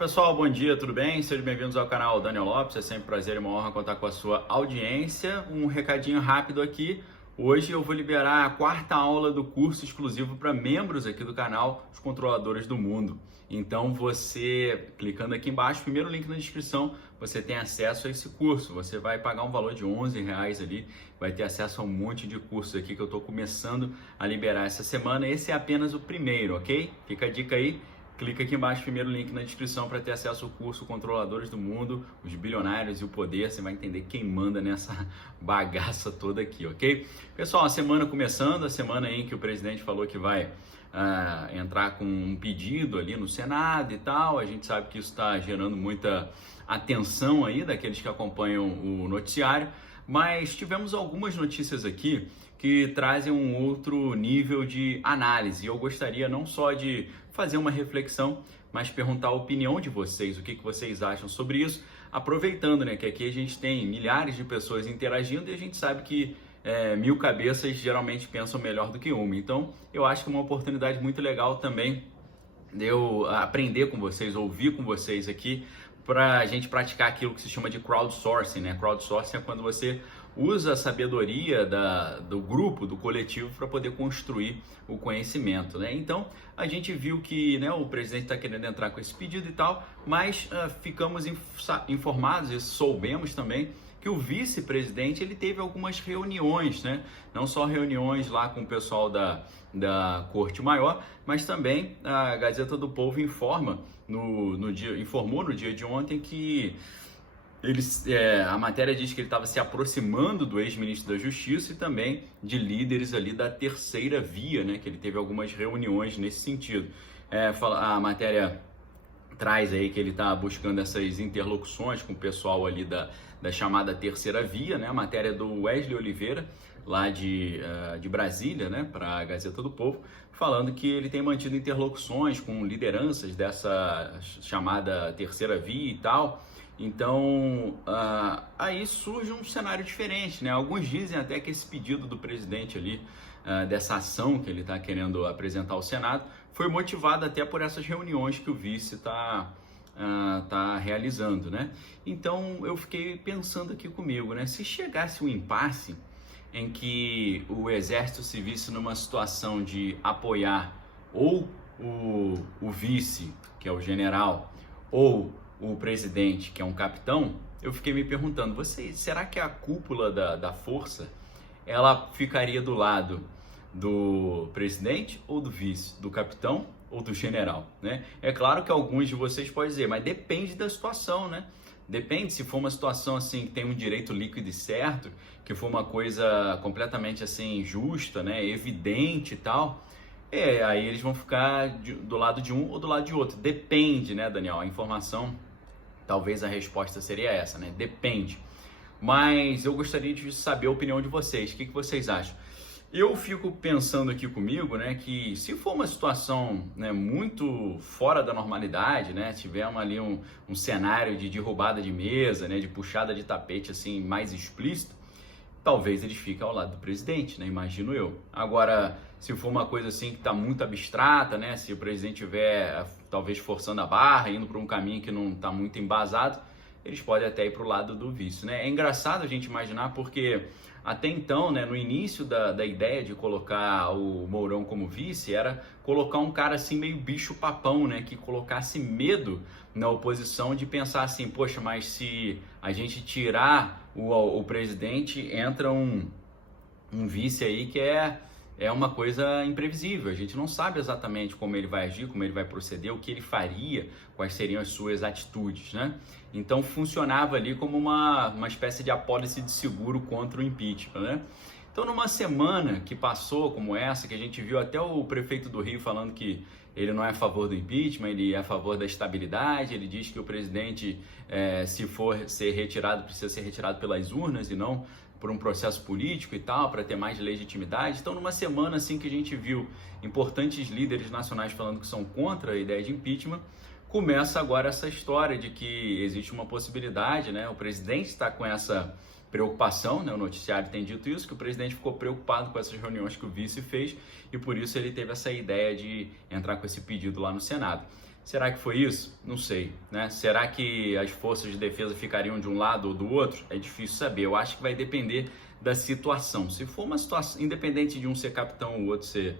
Pessoal, bom dia, tudo bem? Sejam bem-vindos ao canal Daniel Lopes, é sempre um prazer e uma honra contar com a sua audiência. Um recadinho rápido aqui, hoje eu vou liberar a quarta aula do curso exclusivo para membros aqui do canal, os controladores do mundo. Então você, clicando aqui embaixo, primeiro link na descrição, você tem acesso a esse curso. Você vai pagar um valor de R$11 ali, vai ter acesso a um monte de cursos aqui que eu estou começando a liberar essa semana. Esse é apenas o primeiro, ok? Fica a dica aí. Clica aqui embaixo, primeiro link na descrição para ter acesso ao curso Controladores do Mundo, os bilionários e o poder. Você vai entender quem manda nessa bagaça toda aqui, ok? Pessoal, a semana começando, a semana aí em que o presidente falou que vai entrar com um pedido ali no Senado e tal. A gente sabe que isso está gerando muita atenção aí daqueles que acompanham o noticiário, mas tivemos algumas notícias aqui que trazem um outro nível de análise. Eu gostaria não só de fazer uma reflexão, mas perguntar a opinião de vocês, o que vocês acham sobre isso, aproveitando, né, que aqui a gente tem milhares de pessoas interagindo e a gente sabe que 1000 cabeças geralmente pensam melhor do que uma. Então, eu acho que é uma oportunidade muito legal também de eu aprender com vocês, ouvir com vocês aqui, para a gente praticar aquilo que se chama de crowdsourcing, né? Crowdsourcing é quando você usa a sabedoria do grupo, do coletivo, para poder construir o conhecimento, né? Então, a gente viu que, né, o presidente está querendo entrar com esse pedido e tal, mas ficamos informados e soubemos também que o vice-presidente ele teve algumas reuniões, né? Não só reuniões lá com o pessoal da Corte Maior, mas também a Gazeta do Povo informou no dia de ontem que a matéria diz que ele estava se aproximando do ex-ministro da Justiça e também de líderes ali da terceira via, né? Que ele teve algumas reuniões nesse sentido. A matéria traz aí que ele está buscando essas interlocuções com o pessoal ali da chamada terceira via, né? A matéria do Wesley Oliveira, lá de Brasília, né? Para a Gazeta do Povo, falando que ele tem mantido interlocuções com lideranças dessa chamada terceira via e tal. Então, aí surge um cenário diferente, né? Alguns dizem até que esse pedido do presidente ali, dessa ação que ele está querendo apresentar ao Senado, foi motivado até por essas reuniões que o vice está realizando, né? Então, eu fiquei pensando aqui comigo, né? Se chegasse um impasse em que o Exército se visse numa situação de apoiar ou o vice, que é o general, ou o presidente, que é um capitão, eu fiquei me perguntando, será que a cúpula da força, ela ficaria do lado do presidente ou do vice, do capitão ou do general, né? É claro que alguns de vocês podem dizer, mas depende da situação, né? Depende, se for uma situação assim que tem um direito líquido e certo, que for uma coisa completamente assim justa, né, evidente e tal, aí eles vão ficar do lado de um ou do lado de outro. Depende, né, Daniel? A informação, talvez a resposta seria essa, né? Depende. Mas eu gostaria de saber a opinião de vocês. O que vocês acham? Eu fico pensando aqui comigo, né, que se for uma situação, né, muito fora da normalidade, né, tivermos ali um cenário de derrubada de mesa, né, de puxada de tapete assim mais explícito, talvez eles fiquem ao lado do presidente, né, imagino eu. Agora, se for uma coisa assim que está muito abstrata, né, se o presidente estiver talvez forçando a barra, indo para um caminho que não está muito embasado, eles podem até ir para o lado do vice, né? É engraçado a gente imaginar porque até então, né, no início da ideia de colocar o Mourão como vice, era colocar um cara assim meio bicho papão, né, que colocasse medo na oposição de pensar assim, poxa, mas se a gente tirar o presidente, entra um vice aí que é uma coisa imprevisível, a gente não sabe exatamente como ele vai agir, como ele vai proceder, o que ele faria, quais seriam as suas atitudes, né? Então funcionava ali como uma espécie de apólice de seguro contra o impeachment, né? Então numa semana que passou como essa, que a gente viu até o prefeito do Rio falando que ele não é a favor do impeachment, ele é a favor da estabilidade, ele diz que o presidente, se for ser retirado, precisa ser retirado pelas urnas e não por um processo político e tal, para ter mais legitimidade. Então, numa semana assim que a gente viu importantes líderes nacionais falando que são contra a ideia de impeachment, começa agora essa história de que existe uma possibilidade, né? O presidente está com essa preocupação, né? O noticiário tem dito isso, que o presidente ficou preocupado com essas reuniões que o vice fez e por isso ele teve essa ideia de entrar com esse pedido lá no Senado. Será que foi isso? Não sei, né? Será que as forças de defesa ficariam de um lado ou do outro? É difícil saber. Eu acho que vai depender da situação. Se for uma situação, independente de um ser capitão ou o outro ser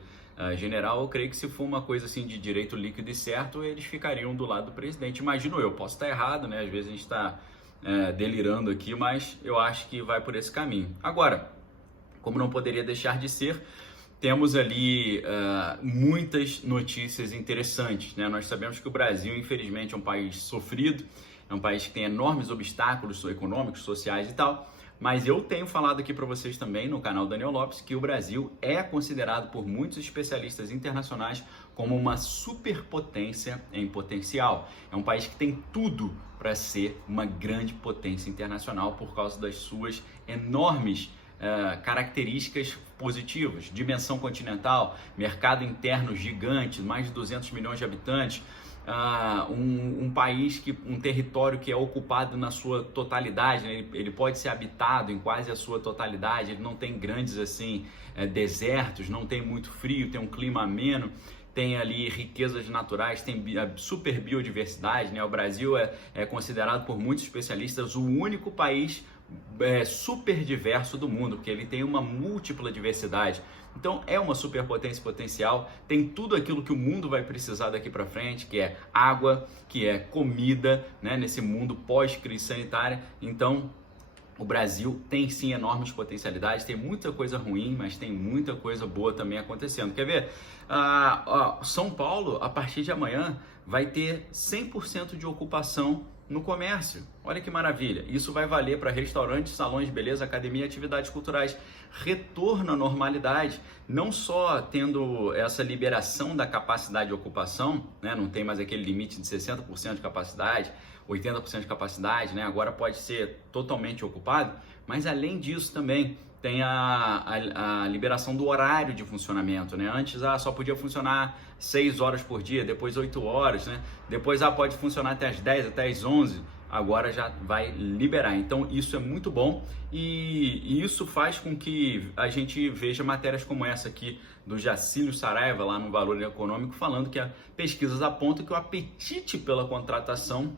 general, eu creio que se for uma coisa assim de direito líquido e certo, eles ficariam do lado do presidente. Imagino eu, posso estar errado, né? Às vezes a gente está delirando aqui, mas eu acho que vai por esse caminho. Agora, como não poderia deixar de ser, temos ali muitas notícias interessantes, né? Nós sabemos que o Brasil, infelizmente, é um país sofrido, é um país que tem enormes obstáculos econômicos, sociais e tal, mas eu tenho falado aqui para vocês também no canal Daniel Lopes que o Brasil é considerado por muitos especialistas internacionais como uma superpotência em potencial. É um país que tem tudo para ser uma grande potência internacional por causa das suas enormes características positivas, dimensão continental, mercado interno gigante, mais de 200 milhões de habitantes, um país, um território que é ocupado na sua totalidade, né? Ele pode ser habitado em quase a sua totalidade, ele não tem grandes assim desertos, não tem muito frio, tem um clima ameno, tem ali riquezas naturais, tem super biodiversidade, né? O Brasil é considerado por muitos especialistas o único país super diverso do mundo, porque ele tem uma múltipla diversidade. Então é uma superpotência potencial, tem tudo aquilo que o mundo vai precisar daqui para frente, que é água, que é comida, né, nesse mundo pós-crise sanitária. Então o Brasil tem sim enormes potencialidades, tem muita coisa ruim, mas tem muita coisa boa também acontecendo. Quer ver? São Paulo, a partir de amanhã, vai ter 100% de ocupação no comércio. Olha que maravilha. Isso vai valer para restaurantes, salões de beleza, academia e atividades culturais. Retorno à normalidade, não só tendo essa liberação da capacidade de ocupação, né? Não tem mais aquele limite de 60% de capacidade, 80% de capacidade, né? Agora pode ser totalmente ocupado, mas além disso também tem a liberação do horário de funcionamento, né? Antes só podia funcionar 6 horas por dia, depois 8 horas, né? Depois pode funcionar até as 10, até as 11, agora já vai liberar. Então isso é muito bom e isso faz com que a gente veja matérias como essa aqui do Jacílio Saraiva lá no Valor Econômico, falando que pesquisas apontam que o apetite pela contratação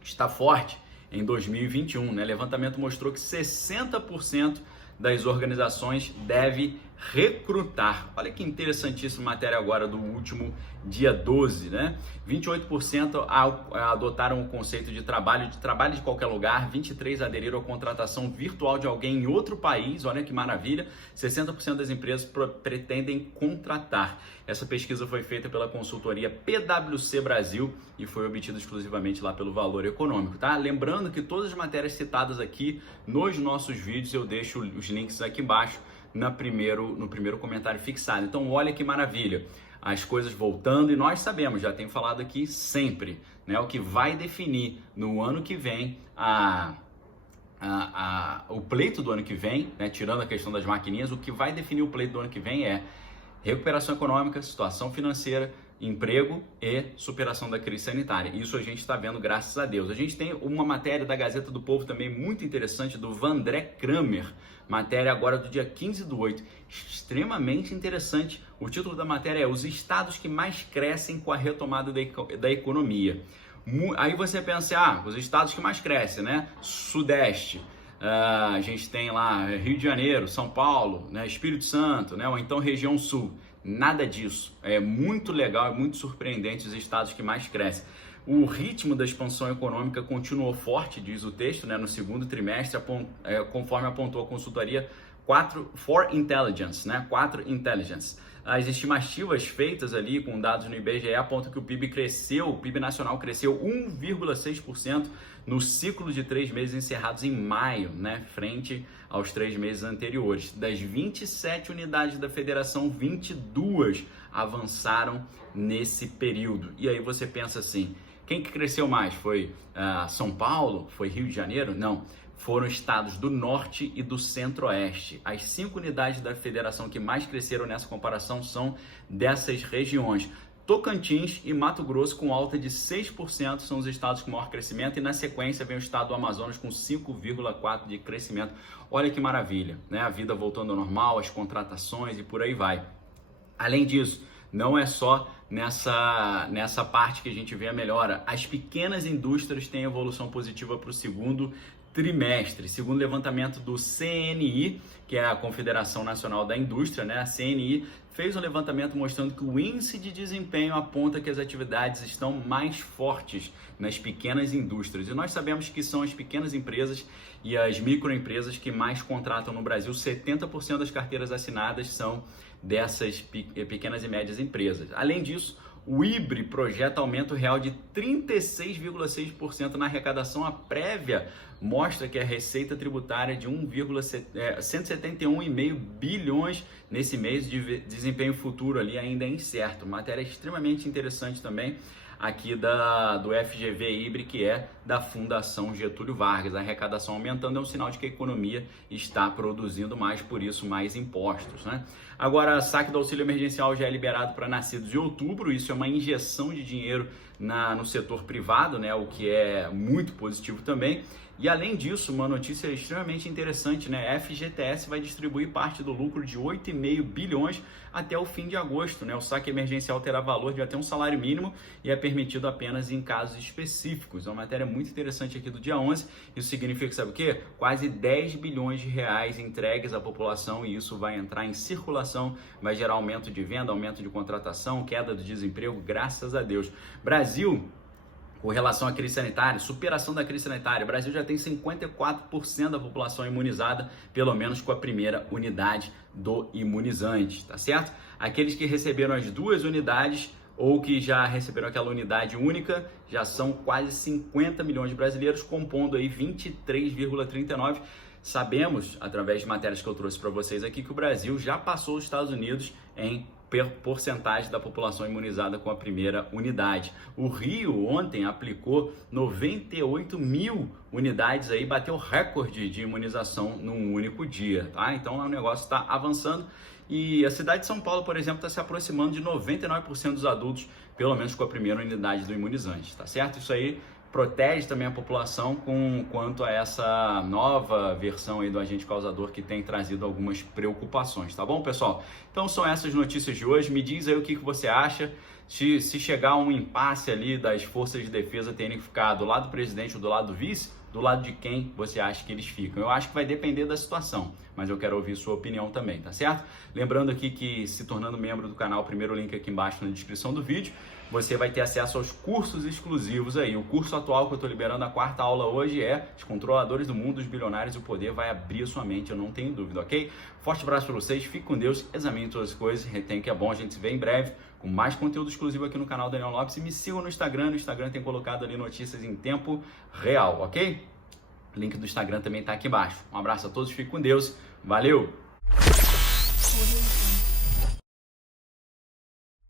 está forte em 2021, né? Levantamento mostrou que 60% das organizações deve recrutar. Olha que interessantíssima matéria agora do último dia 12, né? 28% adotaram o conceito de trabalho de qualquer lugar, 23% aderiram à contratação virtual de alguém em outro país, olha que maravilha, 60% das empresas pretendem contratar. Essa pesquisa foi feita pela consultoria PwC Brasil e foi obtida exclusivamente lá pelo Valor Econômico, tá? Lembrando que todas as matérias citadas aqui nos nossos vídeos eu deixo os links aqui embaixo no primeiro comentário fixado. Então olha que maravilha, as coisas voltando e nós sabemos, já tenho falado aqui sempre, né, o que vai definir no ano que vem o pleito do ano que vem, né, tirando a questão das maquininhas, o que vai definir o pleito do ano que vem é recuperação econômica, situação financeira, emprego e superação da crise sanitária. Isso a gente está vendo, graças a Deus. A gente tem uma matéria da Gazeta do Povo também muito interessante, do Vandré Kramer, matéria agora do dia 15/8, extremamente interessante. O título da matéria é Os estados que mais crescem com a retomada da economia. Aí você pensa, os estados que mais crescem, né? Sudeste. A gente tem lá Rio de Janeiro, São Paulo, né, Espírito Santo, né, ou então região sul. Nada disso. É muito legal, é muito surpreendente os estados que mais crescem. O ritmo da expansão econômica continuou forte, diz o texto, né, no segundo trimestre, conforme apontou a consultoria 4 Intelligence, né, 4 Intelligence. As estimativas feitas ali com dados no IBGE apontam que o PIB nacional cresceu 1,6% no ciclo de 3 meses encerrados em maio, né, frente aos 3 meses anteriores. Das 27 unidades da federação, 22 avançaram nesse período. E aí você pensa assim, quem que cresceu mais? Foi São Paulo? Foi Rio de Janeiro? Não. Foram estados do Norte e do Centro-Oeste. As 5 unidades da federação que mais cresceram nessa comparação são dessas regiões. Tocantins e Mato Grosso com alta de 6% são os estados com maior crescimento e na sequência vem o estado do Amazonas com 5,4% de crescimento. Olha que maravilha, né? A vida voltando ao normal, as contratações e por aí vai. Além disso, não é só nessa parte que a gente vê a melhora. As pequenas indústrias têm evolução positiva para o segundo trimestre, segundo o levantamento do CNI, que é a Confederação Nacional da Indústria, né? A CNI fez um levantamento mostrando que o índice de desempenho aponta que as atividades estão mais fortes nas pequenas indústrias. E nós sabemos que são as pequenas empresas e as microempresas que mais contratam no Brasil. 70% das carteiras assinadas são dessas pequenas e médias empresas. Além disso, o IBRE projeta aumento real de 36,6% na arrecadação. A prévia mostra que a receita tributária de 171,5 bilhões nesse mês, de desempenho futuro ali ainda é incerto. Matéria extremamente interessante também aqui do FGV IBRE, que é da Fundação Getúlio Vargas. A arrecadação aumentando é um sinal de que a economia está produzindo mais, por isso mais impostos, né? Agora, saque do auxílio emergencial já é liberado para nascidos de outubro. Isso é uma injeção de dinheiro no setor privado, né? O que é muito positivo também. E além disso, uma notícia extremamente interessante, né? A FGTS vai distribuir parte do lucro de 8,5 bilhões até o fim de agosto, né? O saque emergencial terá valor de até um salário mínimo e é permitido apenas em casos específicos. É uma matéria muito interessante aqui do dia 11. Isso significa, sabe o quê? Quase 10 bilhões de reais entregues à população, e isso vai entrar em circulação, vai gerar aumento de venda, aumento de contratação, queda do desemprego, graças a Deus. Brasil, com relação à crise sanitária, superação da crise sanitária, o Brasil já tem 54% da população imunizada, pelo menos com a primeira unidade do imunizante, tá certo? Aqueles que receberam as 2 unidades ou que já receberam aquela unidade única, já são quase 50 milhões de brasileiros, compondo aí 23,39%. Sabemos, através de matérias que eu trouxe para vocês aqui, que o Brasil já passou os Estados Unidos em porcentagem da população imunizada com a primeira unidade. O Rio ontem aplicou 98 mil unidades, aí bateu recorde de imunização num único dia, tá? Então o negócio está avançando e a cidade de São Paulo, por exemplo, está se aproximando de 99% dos adultos, pelo menos com a primeira unidade do imunizante, tá certo? Isso aí protege também a população quanto a essa nova versão aí do agente causador, que tem trazido algumas preocupações, tá bom, pessoal? Então são essas notícias de hoje. Me diz aí o que você acha. Se chegar a um impasse ali das forças de defesa terem ficado do lado do presidente ou do lado do vice, do lado de quem você acha que eles ficam? Eu acho que vai depender da situação, mas eu quero ouvir sua opinião também, tá certo? Lembrando aqui que, se tornando membro do canal, primeiro link aqui embaixo na descrição do vídeo, você vai ter acesso aos cursos exclusivos aí. O curso atual que eu estou liberando, a 4ª aula hoje, é Os Controladores do Mundo dos Bilionários, e o poder vai abrir a sua mente, eu não tenho dúvida, ok? Forte abraço para vocês, fique com Deus, examine todas as coisas, retém que é bom, a gente se vê em breve com mais conteúdo exclusivo aqui no canal Daniel Lopes, e me sigam no Instagram tem colocado ali notícias em tempo real, ok? O link do Instagram também está aqui embaixo. Um abraço a todos, fique com Deus, valeu!